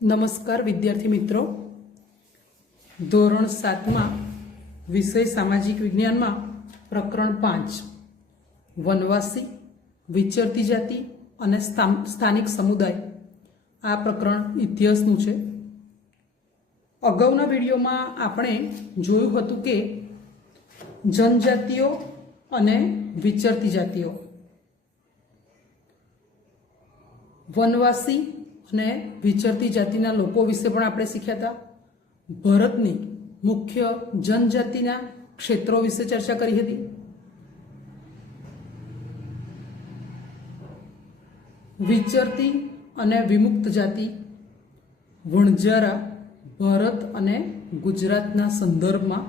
નમસ્કાર વિદ્યાર્થી મિત્રો, ધોરણ 7માં વિષય સામાજિક વિજ્ઞાનમાં પ્રકરણ 5 વનવાસી, વિચરતી જાતિ અને સ્થાનિક સમુદાય આ પ્રકરણ ઇતિહાસનું છે. અગાઉના વિડીયોમાં આપણે જોયું હતું કે જનજાતિઓ અને વિચરતી જાતિઓ, વનવાસી અને વિચરતી જાતિના લોકો વિશે પણ આપણે શીખ્યા હતા. ભારતની મુખ્ય જનજાતિના ક્ષેત્રો વિશે ચર્ચા કરી હતી. વિચરતી અને વિમુક્ત જાતિ વણજારા ભારત અને ગુજરાતના સંદર્ભમાં,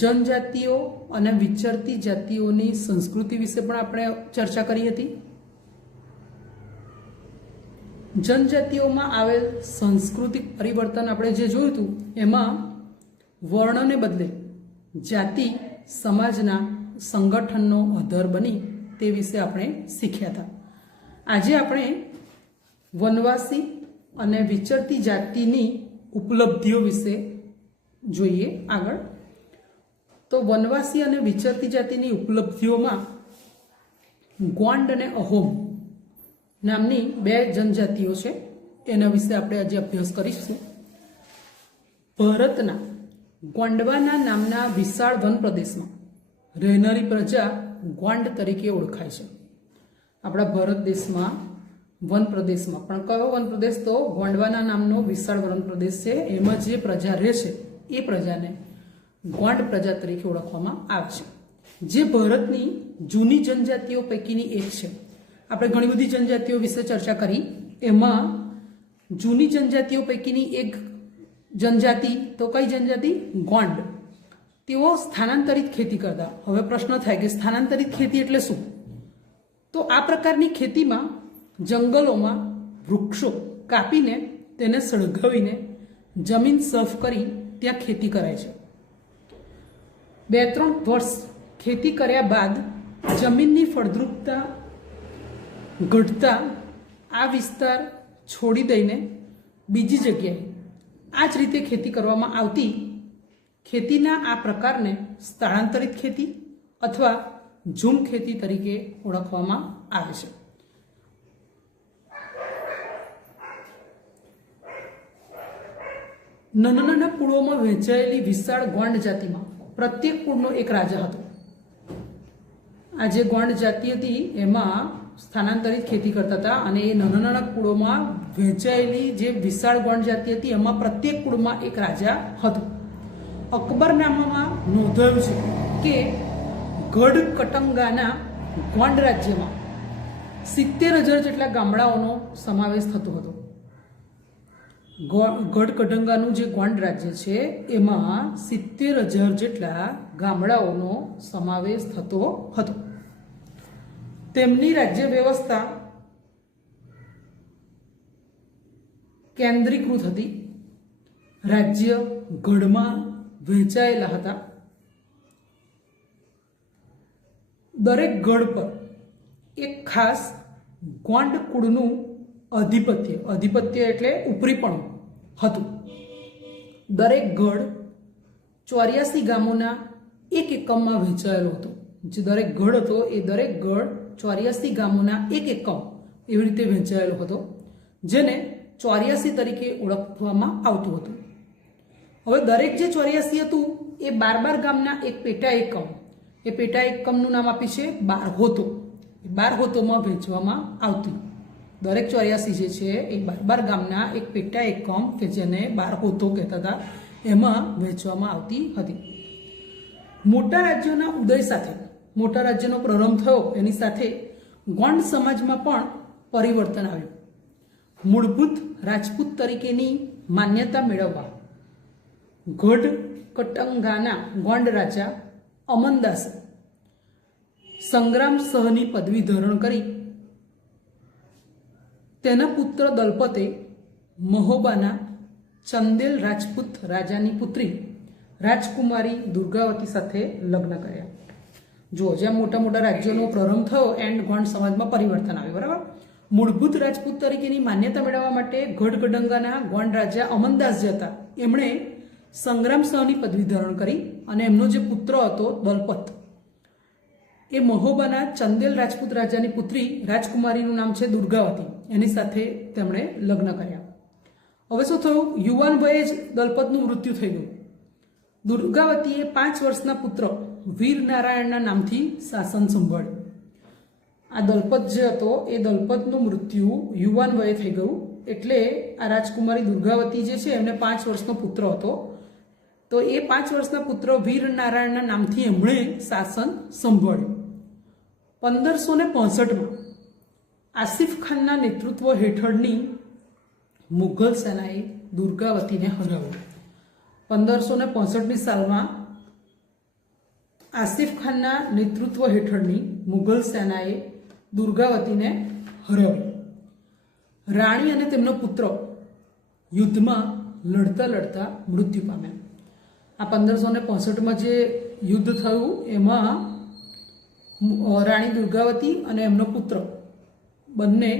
જનજાતિઓ અને વિચરતી જાતિઓની સંસ્કૃતિ વિશે પણ આપણે ચર્ચા કરી હતી. જનજાતિઓમાં આવેલ સાંસ્કૃતિક પરિવર્તન આપણે જે જોયું હતું એમાં વર્ણને બદલે જાતિ સમાજના સંગઠનનો આધાર બની તે વિશે આપણે શીખ્યા હતા. આજે આપણે વનવાસી અને વિચરતી જાતિની ઉપલબ્ધિઓ વિશે જોઈએ. આગળ તો વનવાસી અને વિચરતી જાતિની ઉપલબ્ધિઓમાં ગોંડ અને અહોમ નામની બે જનજાતિઓ છે, એના વિશે આપણે આજે અભ્યાસ કરીશું. ભારતના ગોંડવાના નામના વિશાળ વન પ્રદેશમાં રહેનારી પ્રજા ગોંડ તરીકે ઓળખાય છે. આપણા ભારત દેશમાં વન પ્રદેશમાં પણ કયો વન પ્રદેશ? તો ગોંડવાના નામનો વિશાળ વન પ્રદેશ છે. એમાં જે પ્રજા રહે છે એ પ્રજાને ગોંડ પ્રજા તરીકે ઓળખવામાં આવે છે, જે ભારતની જૂની જનજાતિઓ પૈકીની એક છે. આપણે ઘણી બધી જનજાતિઓ વિશે ચર્ચા કરી, એમાં જૂની જનજાતિઓ પૈકીની એક જનજાતિ તો કઈ જનજાતિ? ગોંડ. તેઓ સ્થાનાંતરિત ખેતી કરતા. હવે પ્રશ્ન થાય કે સ્થાનાંતરિત ખેતી એટલે શું? તો આ પ્રકારની ખેતીમાં જંગલોમાં વૃક્ષો કાપીને તેને સળગાવીને જમીન સાફ કરી ત્યાં ખેતી કરાય છે. 2-3 વર્ષ ખેતી કર્યા બાદ જમીનની ફળદ્રુપતા ઘટતા આ વિસ્તાર છોડી દઈને બીજી જગ્યાએ આ જ રીતે ખેતી કરવામાં આવતી ખેતીના આ પ્રકારને સ્થળાંતરિત ખેતી અથવા ઝૂમ ખેતી તરીકે ઓળખવામાં આવે છે. નાના નાના કુળોમાં વહેંચાયેલી વિશાળ ગોંડ જાતિમાં પ્રત્યેક કુળનો એક રાજા હતો. આ જે ગોંડ જાતિ હતી એમાં સ્થાનાંતરિત ખેતી કરતા હતા અને એ નાના નાના કુળોમાં વહેંચાયેલી જે વિશાળ ગોંડ જાતિ હતી એમાં પ્રત્યેક કુળમાં એક રાજા હતો. અકબરનામામાં નોંધાયું છે કે ગઢ કટંગાના ગોંડ રાજ્યમાં 70,000 જેટલા ગામડાઓનો સમાવેશ થતો હતો. ગઢ કટંગાનું જે ગોંડ રાજ્ય છે એમાં 70,000 જેટલા ગામડાઓનો સમાવેશ થતો હતો. તેમની રાજ્ય વ્યવસ્થા કેન્દ્રીકૃત હતી. રાજ્ય ગઢમાં વહેંચાયેલા હતા. દરેક ગઢ પર એક ખાસ ગોંડ કુળનું આધિપત્ય એટલે ઉપરીપણું હતું. દરેક ગઢ 84 ગામોના એક એકમમાં વહેંચાયેલો હતો. જે દરેક ગઢ હતો એ દરેક ગઢ 84 ગામોના એક એકમ એવી રીતે વહેંચાયેલો હતો, જેને 84 તરીકે ઓળખવામાં આવતું હતું. હવે દરેક જે 84 હતું એ 12 ગામના એક પેટા એકમ, એ પેટા એકમનું નામ આપ્યું છે બારહોતો. 12 હોતોમાં વહેંચવામાં આવતી. દરેક 84 જે છે એ 12 ગામના એક પેટા એકમ કે જેને 12 હોતો કહેતા હતા એમાં વહેંચવામાં આવતી હતી. મોટા રાજ્યોના ઉદય સાથે, મોટા રાજ્યનો પ્રારંભ થયો એની સાથે ગોંડ સમાજમાં પણ પરિવર્તન આવ્યું. મૂળભૂત રાજપૂત તરીકેની માન્યતા મેળવવા ગઢ કટંગાના ગોંડ રાજા અમનદાસે સંગ્રામ સહની પદવી ધારણ કરી તેના પુત્ર દલપતે મહોબાના ચંદેલ રાજપૂત રાજાની પુત્રી રાજકુમારી દુર્ગાવતી સાથે લગ્ન કર્યા. જો જેમ મોટા મોટા રાજ્યોનો પ્રારંભ થયો એન્ડ ગોંડ સમાજમાં પરિવર્તન આવ્યું. બરાબર. મૂળભૂત રાજપૂત તરીકેની માન્યતા મેળવવા માટે ગઢગડંગાના ગોંડ રાજા અમનદાસ જે હતા એમણે સંગ્રામ સહની પદવી ધારણ કરી અને એમનો જે પુત્ર હતો દલપત એ મહોબાના ચંદેલ રાજપૂત રાજાની પુત્રી રાજકુમારીનું નામ છે દુર્ગાવતી, એની સાથે તેમણે લગ્ન કર્યા. હવે શું થયું? યુવાન વયે જ દલપતનું મૃત્યુ થઈ ગયું. દુર્ગાવતીએ 5 વર્ષના પુત્ર વીર નારાયણના નામથી શાસન સંભાળ્યું. આ દલપત જે હતો એ દલપતનું મૃત્યુ યુવાન વયે થઈ ગયું, એટલે આ રાજકુમારી દુર્ગાવતી જે છે એમને 5 વર્ષનો પુત્ર હતો, તો એ 5 વર્ષના પુત્ર વીર નારાયણના નામથી એમણે શાસન સંભાળ્યું. 1565માં આસિફ ખાનના નેતૃત્વ હેઠળની મુઘલ સેનાએ દુર્ગાવતીને હરાવી. 1565ની સાલમાં આસિફ ખાનના નેતૃત્વ હેઠળની મુઘલ સેનાએ દુર્ગાવતીને હરાવી. રાણી અને તેમનો પુત્ર યુદ્ધમાં લડતા લડતા મૃત્યુ પામ્યા. આ 1565માં જે યુદ્ધ થયું એમાં રાણી દુર્ગાવતી અને એમનો પુત્ર બંને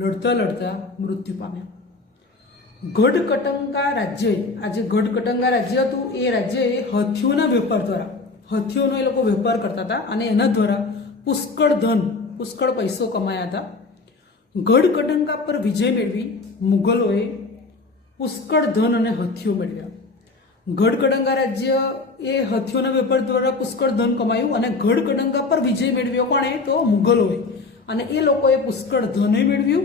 લડતા લડતા મૃત્યુ પામ્યા. ગઢકટંકા રાજ્ય, આ જે ગઢકટંકા રાજ્ય હતું એ રાજ્યએ હાથીઓના વેપાર દ્વારા, હાથીઓનો એ લોકો વેપાર કરતા હતા અને એના દ્વારા પુષ્કળ ધન, પુષ્કળ પૈસો કમાયા હતા. ગઢકટંકા પર વિજય મેળવી મુગલોએ પુષ્કળ ધન અને હાથીઓ મેળવ્યા. ગઢકટંકા રાજ્ય એ હાથીઓના વેપાર દ્વારા પુષ્કળ ધન કમાયું અને ગઢકટંકા પર વિજય મેળવ્યો કોણે? તો મુગલોએ. અને એ લોકોએ પુષ્કળ ધન મેળવ્યું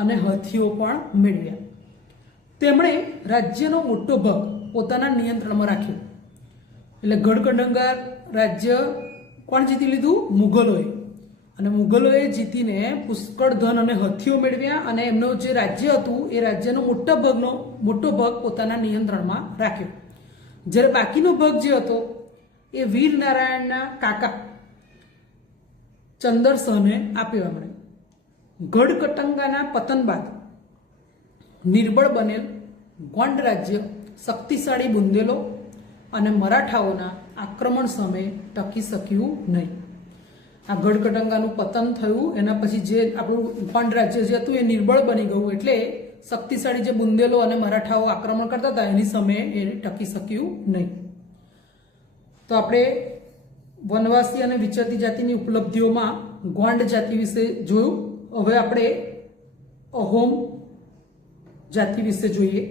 અને હાથીઓ પણ મેળવ્યા. તેમણે રાજ્યનો મોટો ભાગ પોતાના નિયંત્રણમાં રાખ્યો. એટલે ગઢકટંકા રાજ્ય કોણ જીતી લીધું? મુગલોએ. અને મુગલોએ જીતીને પુષ્કળ ધન અને હાથીઓ મેળવ્યા અને એમનો જે રાજ્ય હતું એ રાજ્યનો મોટો ભાગ પોતાના નિયંત્રણમાં રાખ્યો. જ્યારે બાકીનો ભાગ જે હતો એ વીર નારાયણના કાકા ચંદરસહને આપ્યો એમણે. ગઢકટંકાના પતન બાદ નિર્બળ બનેલ ગોંડ રાજ્ય શક્તિશાળી બુંદેલો અને મરાઠાઓના આક્રમણ સામે ટકી શક્યું નહીં. આ ગઢકટંકાનું પતન થયું એના પછી જે આપણું ગોંડ રાજ્ય જે હતું એ નિર્બળ બની ગયું, એટલે શક્તિશાળી જે બુંદેલો અને મરાઠાઓ આક્રમણ કરતા હતા એની સામે એ ટકી શક્યું નહીં. તો આપણે વનવાસી અને વિચરતી જાતિની ઉપલબ્ધિઓમાં ગોંડ જાતિ વિશે જોયું. હવે આપણે અહોમ જાતિ વિશે જોઈએ.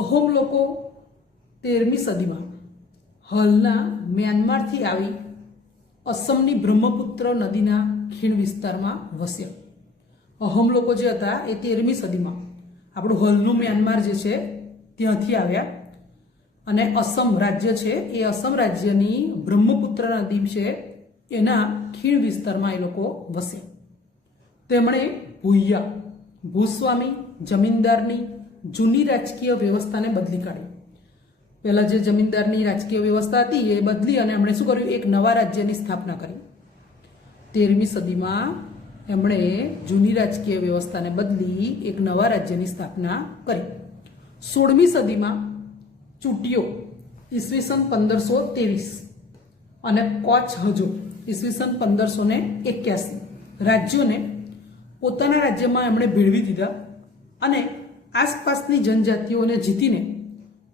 અહોમ લોકો 13મી સદીમાં હાલના મ્યાનમારથી આવી અસમની બ્રહ્મપુત્ર નદીના ખીણ વિસ્તારમાં વસ્યા. અહોમ લોકો જે હતા એ 13મી સદીમાં આપણું હાલનું મ્યાનમાર જે છે ત્યાંથી આવ્યા અને અસમ રાજ્ય છે એ અસમ રાજ્યની બ્રહ્મપુત્ર નદી છે એના ખીણ વિસ્તારમાં એ લોકો વસ્યા. તેમણે ભૂયા, ભૂસ્વામી, જમીનદારની જૂની રાજકીય વ્યવસ્થાને બદલી કાઢી. પહેલા જે જમીનદારની રાજકીય વ્યવસ્થા હતી એ બદલી અને એમણે શું કર્યું? એક નવા રાજ્યની સ્થાપના કરી. 13મી સદીમાં એમણે જૂની રાજકીય વ્યવસ્થાને બદલી એક નવા રાજ્યની સ્થાપના કરી. 16મી સદીમાં ચૂંટીઓ ઈસવીસન 1523 અને કોચ હજો ઈસવીસન 1581 રાજ્યોને પોતાના રાજ્યમાં એમણે ભેળવી દીધા અને આસપાસની જનજાતિઓને જીતીને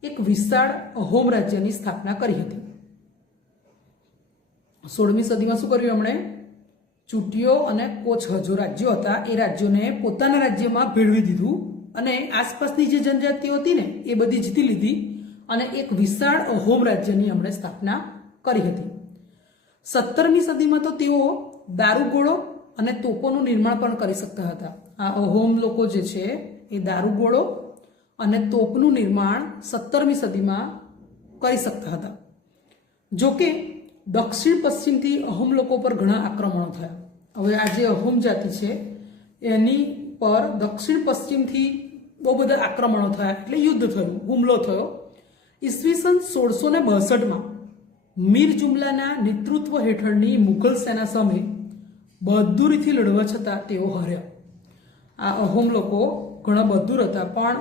એક વિશાળ અહોમ રાજ્યની સ્થાપના કરી હતી. 16મી સદીમાં શું કર્યું એમણે? ચૂંટીઓ અને કોચ હજો રાજ્યો હતા એ રાજ્યોને પોતાના રાજ્યમાં ભેળવી દીધું અને આસપાસની જે જનજાતિઓ હતી ને એ બધી જીતી લીધી અને એક વિશાળ અહોમ રાજ્યની એમણે સ્થાપના કરી હતી. 17મી સદીમાં તો તેઓ દારૂગોળો અને તોપોનું નિર્માણ પણ કરી શકતા હતા. આ અહોમ લોકો જે છે એ દારૂગોળો અને તોપનું નિર્માણ 17મી સદીમાં કરી શકતા હતા. જોકે દક્ષિણ પશ્ચિમથી અહોમ લોકો પર ઘણા આક્રમણો થયા. હવે આ જે અહોમ જાતિ છે એની પર દક્ષિણ પશ્ચિમથી બહુ બધા આક્રમણો થયા, એટલે યુદ્ધ થયું, હુમલો થયો. ઈસવીસન 1662માં મીર જુમલાના નેતૃત્વ હેઠળની મુઘલ સેના સામે બહાદુરીથી લડવા છતાં તેઓ હાર્યા. આ અહોમ લોકો ઘણા બહાદુર હતા, પણ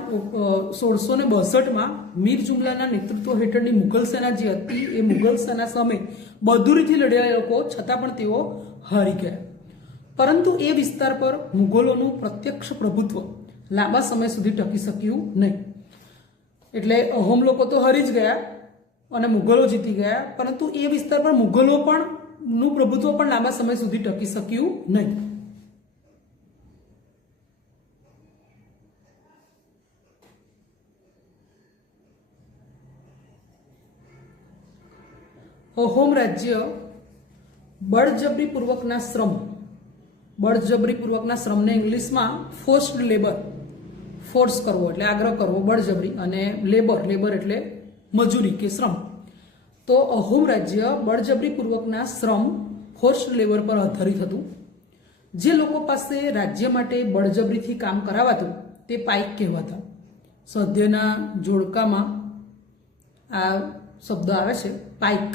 1662માં મીર જુમલાના નેતૃત્વ હેઠળની મુઘલ સેના જે હતી એ મુઘલ સેના સામે બહાદુરીથી લડ્યા લોકો છતાં પણ તેઓ હારી ગયા. પરંતુ એ વિસ્તાર પર મુઘલોનું પ્રત્યક્ષ પ્રભુત્વ લાંબા સમય સુધી ટકી શક્યું નહીં. એટલે અહોમ લોકો તો હારી જ ગયા અને મુઘલો જીતી ગયા, પરંતુ એ વિસ્તાર પર મુઘલો પણ નું પ્રભુત્વ પણ લાંબા સમય સુધી ટકી શક્યું નહીં. અહોમ રાજ્ય બળજબરીપૂર્વકના શ્રમને ઇંગ્લિશમાં ફોર્સ્ડ લેબર, ફોર્સ કરવો એટલે આગ્રહ કરવો, બળજબરી, અને લેબર એટલે મજૂરી કે શ્રમ. તો અહોમ રાજ્ય બળજબરીપૂર્વકના શ્રમ, ફોર્સ્ડ લેબર પર આધારિત હતું. જે લોકો પાસે રાજ્ય માટે બળજબરીથી કામ કરાવાતું તે પાઇક કહેવાતા. સ્વાધ્યાયના જોડકામાં આ શબ્દ આવે છે, પાઇક.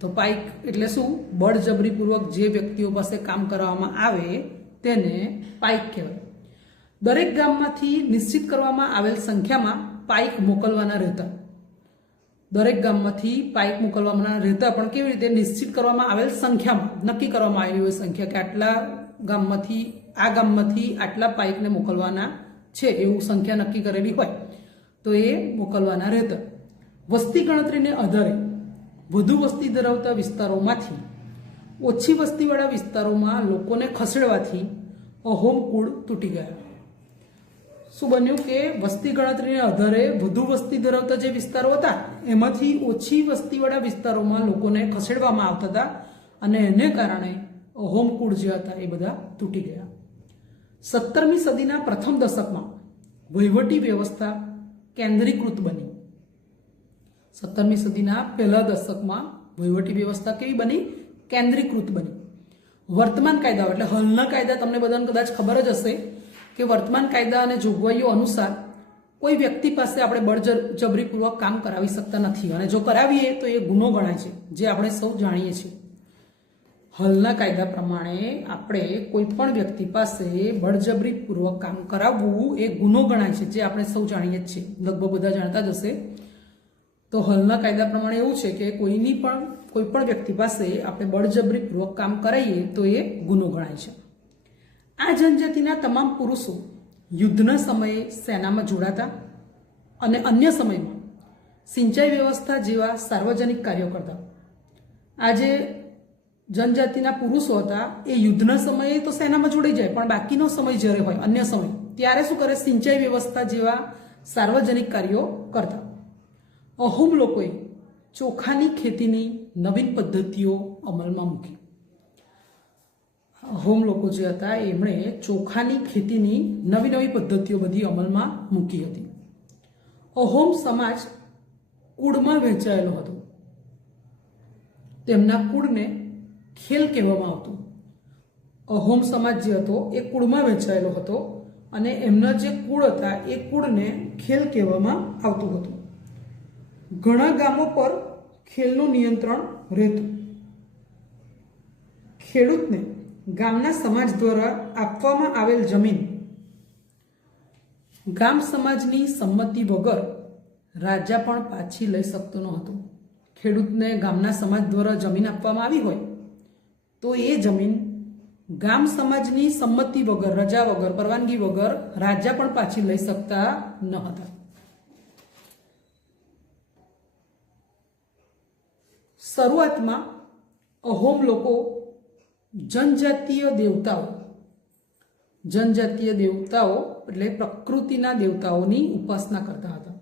તો પાઇક એટલે શું? બળજબરીપૂર્વક જે વ્યક્તિઓ પાસે કામ કરવામાં આવે તેને પાઇક કહેવાય. દરેક ગામમાંથી નિશ્ચિત કરવામાં આવેલ સંખ્યામાં પાઇક મોકલવાના રહેતા. દરેક ગામમાંથી પાઇક મોકલવાના રહેતા, પણ કેવી રીતે? નિશ્ચિત કરવામાં આવેલ સંખ્યામાં, નક્કી કરવામાં આવેલી હોય સંખ્યા કે આટલા ગામમાંથી આટલા પાઇકને મોકલવાના છે, એવું સંખ્યા નક્કી કરેલી હોય તો એ મોકલવાના રહેતા. વસ્તી ગણતરીને આધારે વધુ વસ્તી ધરાવતા વિસ્તારોમાંથી ઓછી વસ્તીવાળા વિસ્તારોમાં લોકોને ખસેડવાથી અહોમ કુળ તૂટી ગયા. શું બન્યું કે વસ્તી ગણતરીને આધારે વધુ વસ્તી ધરાવતા જે વિસ્તારો હતા એમાંથી ઓછી વસ્તીવાળા વિસ્તારોમાં લોકોને ખસેડવામાં આવતા હતા, અને એને કારણે અહોમ કુળ જે હતા એ બધા તૂટી ગયા. 17મી સદીના પ્રથમ દશકમાં વહીવટી વ્યવસ્થા કેન્દ્રીકૃત બની. 17મી સદીના પહેલા દશકમાં વહીવટી વ્યવસ્થા કેવી બની? કેન્દ્રીકૃત બની. વર્તમાન કાયદાઓ એટલે હાલના કાયદા તમને બધાને કદાચ ખબર જ હશે કે વર્તમાન કાયદા અને જોગવાઈઓ અનુસાર કોઈ વ્યક્તિ પાસે આપણે બળજબરીપૂર્વક કામ કરાવી શકતા નથી, અને જો કરાવીએ તો એ ગુનો ગણાય છે, જે આપણે સૌ જાણીએ છીએ. હાલના કાયદા પ્રમાણે આપણે કોઈ પણ વ્યક્તિ પાસે બળજબરીપૂર્વક કામ કરાવવું એ ગુનો ગણાય છે, જે આપણે સૌ જાણીએ જ છીએ, લગભગ બધા જાણતા જ હશે. તો હાલના કાયદા પ્રમાણે એવું છે કે કોઈ પણ વ્યક્તિ પાસે આપણે બળજબરીપૂર્વક કામ કરાવીએ તો એ ગુનો ગણાય છે. આ જનજાતિના તમામ પુરુષો યુદ્ધના સમયે સેનામાં જોડાતા અને અન્ય સમયમાં સિંચાઈ વ્યવસ્થા જેવા સાર્વજનિક કાર્યો કરતા. આ જે જનજાતિના પુરુષો હતા એ યુદ્ધના સમયે તો સેનામાં જોડાઈ જાય, પણ બાકીનો સમય જ્યારે હોય, અન્ય સમય, ત્યારે શું કરે? સિંચાઈ વ્યવસ્થા જેવા સાર્વજનિક કાર્યો કરતા. અહોમ લોકોએ ચોખાની ખેતીની નવીન પદ્ધતિઓ અમલમાં મૂકી. અહોમ લોકો જે હતા એમણે ચોખાની ખેતીની નવી પદ્ધતિઓ બધી અમલમાં મૂકી હતી. અહોમ સમાજ કુળમાં વહેંચાયેલો હતો. તેમના કુળને ખેલ કહેવામાં આવતું. અહોમ સમાજ જે હતો એ કુળમાં વહેંચાયેલો હતો, અને એમના જે કુળ હતા એ કુળને ખેલ કહેવામાં આવતું હતું. ઘણા ગામો પર ખેલનું નિયંત્રણ રહેતું. ખેડૂતને ગામના સમાજ દ્વારા આપવામાં આવેલ જમીન ગામ સમાજની સંમતિ વગર રાજા પણ પાછી લઈ શકતો ન હતો. ખેડૂતને ગામના સમાજ દ્વારા જમીન આપવામાં આવી હોય તો એ જમીન ગામ સમાજની સંમતિ વગર, રજા વગર, પરવાનગી વગર રાજા પણ પાછી લઈ શકતા ન હતા. શરૂઆતમાં અહોમ લોકો જનજાતીય દેવતાઓ એટલે પ્રકૃતિના દેવતાઓની ઉપાસના કરતા હતા.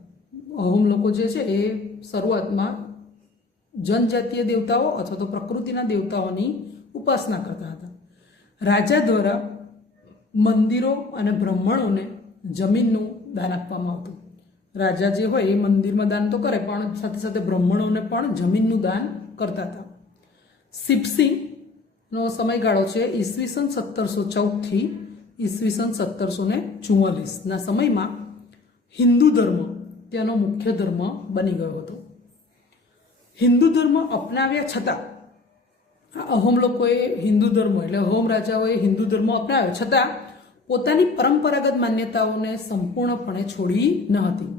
અહોમ લોકો જે છે એ શરૂઆતમાં જનજાતીય દેવતાઓ અથવા તો પ્રકૃતિના દેવતાઓની ઉપાસના કરતા હતા. રાજા દ્વારા મંદિરો અને બ્રાહ્મણોને જમીનનું દાન આપવામાં આવતું. રાજા જે હોય એ મંદિરમાં દાન તો કરે, પણ સાથે સાથે બ્રાહ્મણોને પણ જમીનનું દાન કરતા હતા. સિપ્સીનો સમયગાળો છે ઈસવીસન 1714 થી ઈસવીસન 1744ના સમયમાં હિન્દુ ધર્મ ત્યાંનો મુખ્ય ધર્મ બની ગયો હતો. હિન્દુ ધર્મ અપનાવ્યા છતાં અહોમ લોકોએ હિન્દુ ધર્મ એટલે અહોમ રાજાઓએ હિન્દુ ધર્મ અપનાવ્યો છતાં પોતાની પરંપરાગત માન્યતાઓને સંપૂર્ણપણે છોડી ન હતી.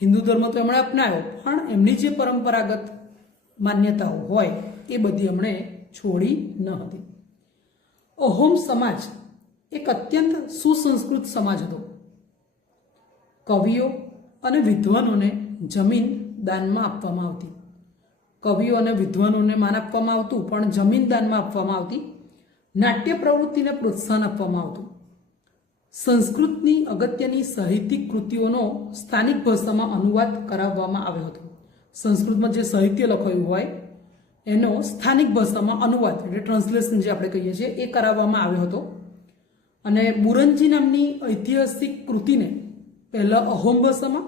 હિન્દુ ધર્મ તો એમણે અપનાવ્યો, પણ એમની જે પરંપરાગત માન્યતાઓ હોય એ બધી એમણે છોડી ન હતી. અહોમ સમાજ એક અત્યંત સુસંસ્કૃત સમાજ હતો. કવિઓ અને વિદ્વાનોને જમીન દાનમાં આપવામાં આવતી. કવિઓ અને વિદ્વાનોને માન આપવામાં આવતું, પણ જમીન દાનમાં આપવામાં આવતી. નાટ્ય પ્રવૃત્તિને પ્રોત્સાહન આપવામાં આવતું. સંસ્કૃતની અગત્યની સાહિત્યિક કૃતિઓનો સ્થાનિક ભાષામાં અનુવાદ કરાવવામાં આવ્યો હતો. સંસ્કૃતમાં જે સાહિત્ય લખાયું હોય એનો સ્થાનિક ભાષામાં અનુવાદ એટલે ટ્રાન્સલેશન જે આપણે કહીએ છીએ એ કરાવવામાં આવ્યો હતો. અને બુરંજી નામની ઐતિહાસિક કૃતિને પહેલાં અહોમ ભાષામાં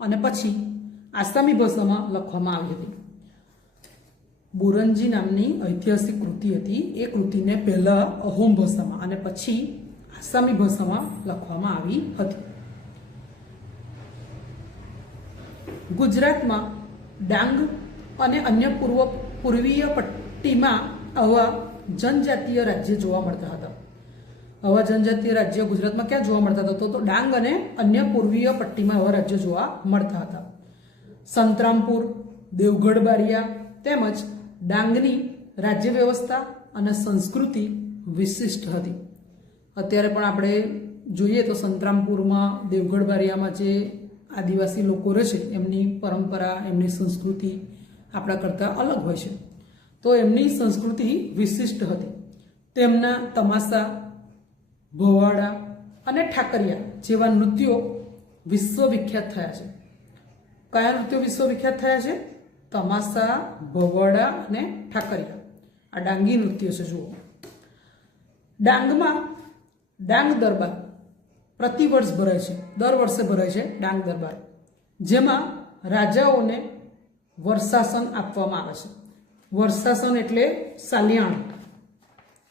અને પછી આસામી ભાષામાં લખવામાં આવી હતી. બુરંજી નામની ઐતિહાસિક કૃતિ હતી, એ કૃતિને પહેલાં અહોમ ભાષામાં અને પછી આસામી ભાષામાં લખવામાં આવી હતી. ગુજરાતમાં ડાંગ અને અન્ય પૂર્વીય પટ્ટીમાં આવા જનજાતીય રાજ્ય જોવા મળતા હતા. આવા જનજાતીય રાજ્ય ગુજરાતમાં ક્યાં જોવા મળતા હતા? તો ડાંગ અને અન્ય પૂર્વીય પટ્ટીમાં આવા રાજ્યો જોવા મળતા હતા. સંતરામપુર, દેવગઢ બારિયા તેમજ ડાંગની રાજ્ય વ્યવસ્થા અને સંસ્કૃતિ વિશિષ્ટ હતી. અત્યારે પણ આપણે જોઈએ તો સંતરામપુરમાં, દેવગઢ બારિયામાં જે આદિવાસી લોકો રહે છે એમની પરંપરા, એમની સંસ્કૃતિ આપણા કરતાં અલગ હોય છે. તો એમની સંસ્કૃતિ વિશિષ્ટ હતી. તેમના તમાસા, ભવાડા અને ઠાકરિયા જેવા નૃત્યો વિશ્વવિખ્યાત થયા છે. કયા નૃત્યો વિશ્વવિખ્યાત થયા છે? તમાસા, ભવાડા અને ઠાકરિયા. આ ડાંગી નૃત્ય છે. જુઓ, ડાંગમાં ડાંગ દરબાર પ્રતિવર્ષ ભરાય છે, દર વર્ષે ભરાય છે ડાંગ દરબાર, જેમાં રાજાઓને વર્ષાસન આપવામાં આવે છે. વર્ષાસન એટલે સાલિયાણ,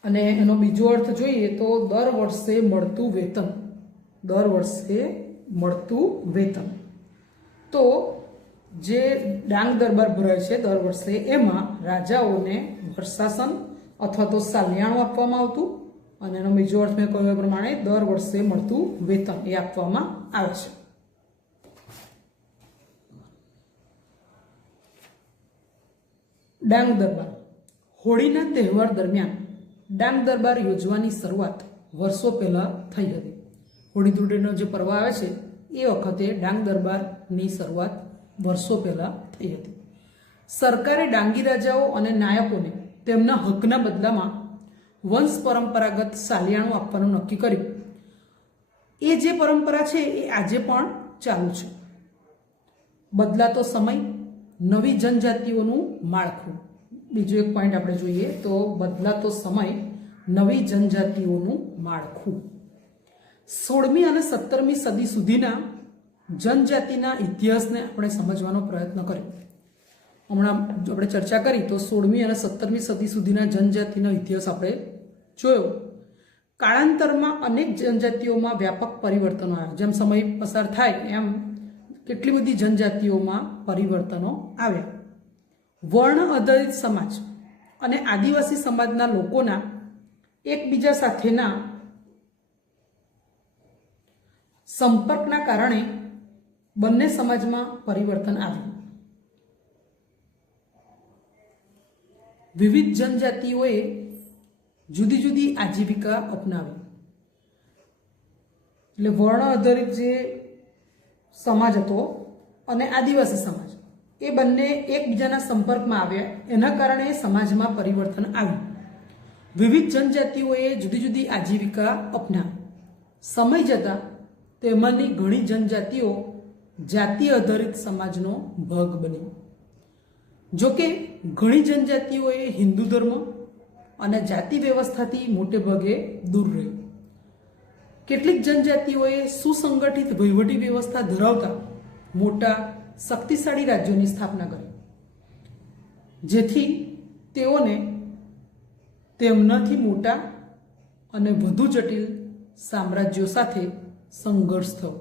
અને એનો બીજો અર્થ જોઈએ તો દર વર્ષે મળતું વેતન. દર વર્ષે મળતું વેતન. તો જે ડાંગ દરબાર ભરાય છે દર વર્ષે, એમાં રાજાઓને વર્ષાસન અથવા તો સાલિયાણું આપવામાં આવતું, અને એનો બીજો અર્થ મેં કહ્યું પ્રમાણે દર વર્ષે મળતું વેતન એ આપવામાં આવે છે. ડાંગ દરબાર. હોળીના તહેવાર દરમિયાન ડાંગ દરબાર યોજવાની શરૂઆત વર્ષો પહેલા થઈ હતી. હોળી ધૂળેટીનો જે પર્વ આવે છે એ વખતે ડાંગ દરબારની શરૂઆત વર્ષો પહેલા થઈ હતી. સરકારે ડાંગી રાજાઓ અને નાયકોને તેમના હકના બદલામાં વંશ પરંપરાગત સાલિયાણું આપવાનું નક્કી કર્યું. એ જે પરંપરા છે એ આજે પણ ચાલુ છે. બદલાતો સમય, નવી જનજાતિઓનું માળખું. બીજો એક પોઈન્ટ આપણે જોઈએ તો બદલાતો સમય, નવી જનજાતિઓનું માળખું. 16મી અને 17મી સદી સુધીના જનજાતિના ઇતિહાસને આપણે સમજવાનો પ્રયત્ન કર્યો. હમણાં આપણે ચર્ચા કરી તો 16મી અને 17મી સદી સુધીના જનજાતિનો ઇતિહાસ આપણે જોયો. કાળાંતરમાં અનેક જનજાતિઓમાં વ્યાપક પરિવર્તનો આવ્યા. જેમ સમય પસાર થાય એમ કેટલી બધી જનજાતિઓમાં પરિવર્તનો આવ્યા. વર્ણ આધારિત સમાજ અને આદિવાસી સમાજના લોકોના એકબીજા સાથેના સંપર્કના કારણે બંને સમાજમાં પરિવર્તન આવ્યું. વિવિધ જનજાતિઓએ જુદી જુદી આજીવિકા અપનાવી. એટલે વર્ણ આધારિત જે સમાજ હતો અને આદિવાસી સમાજ, એ બંને એકબીજાના સંપર્કમાં આવ્યા. એના કારણે સમાજમાં પરિવર્તન આવ્યું. વિવિધ જનજાતિઓએ જુદી જુદી આજીવિકા અપનાવી. સમય જતાં તેમાંની ઘણી જનજાતિઓ જાતિ આધારિત સમાજનો ભાગ બની. જોકે ઘણી જનજાતિઓએ હિન્દુ ધર્મ અને જાતિ વ્યવસ્થાથી મોટે ભાગે દૂર રહી. કેટલીક જનજાતિઓએ સુસંગઠિત વહીવટી વ્યવસ્થા ધરાવતા મોટા શક્તિશાળી રાજ્યોની સ્થાપના કરી, જેથી તેઓને તેમનાથી મોટા અને વધુ જટિલ સામ્રાજ્યો સાથે સંઘર્ષ થયો.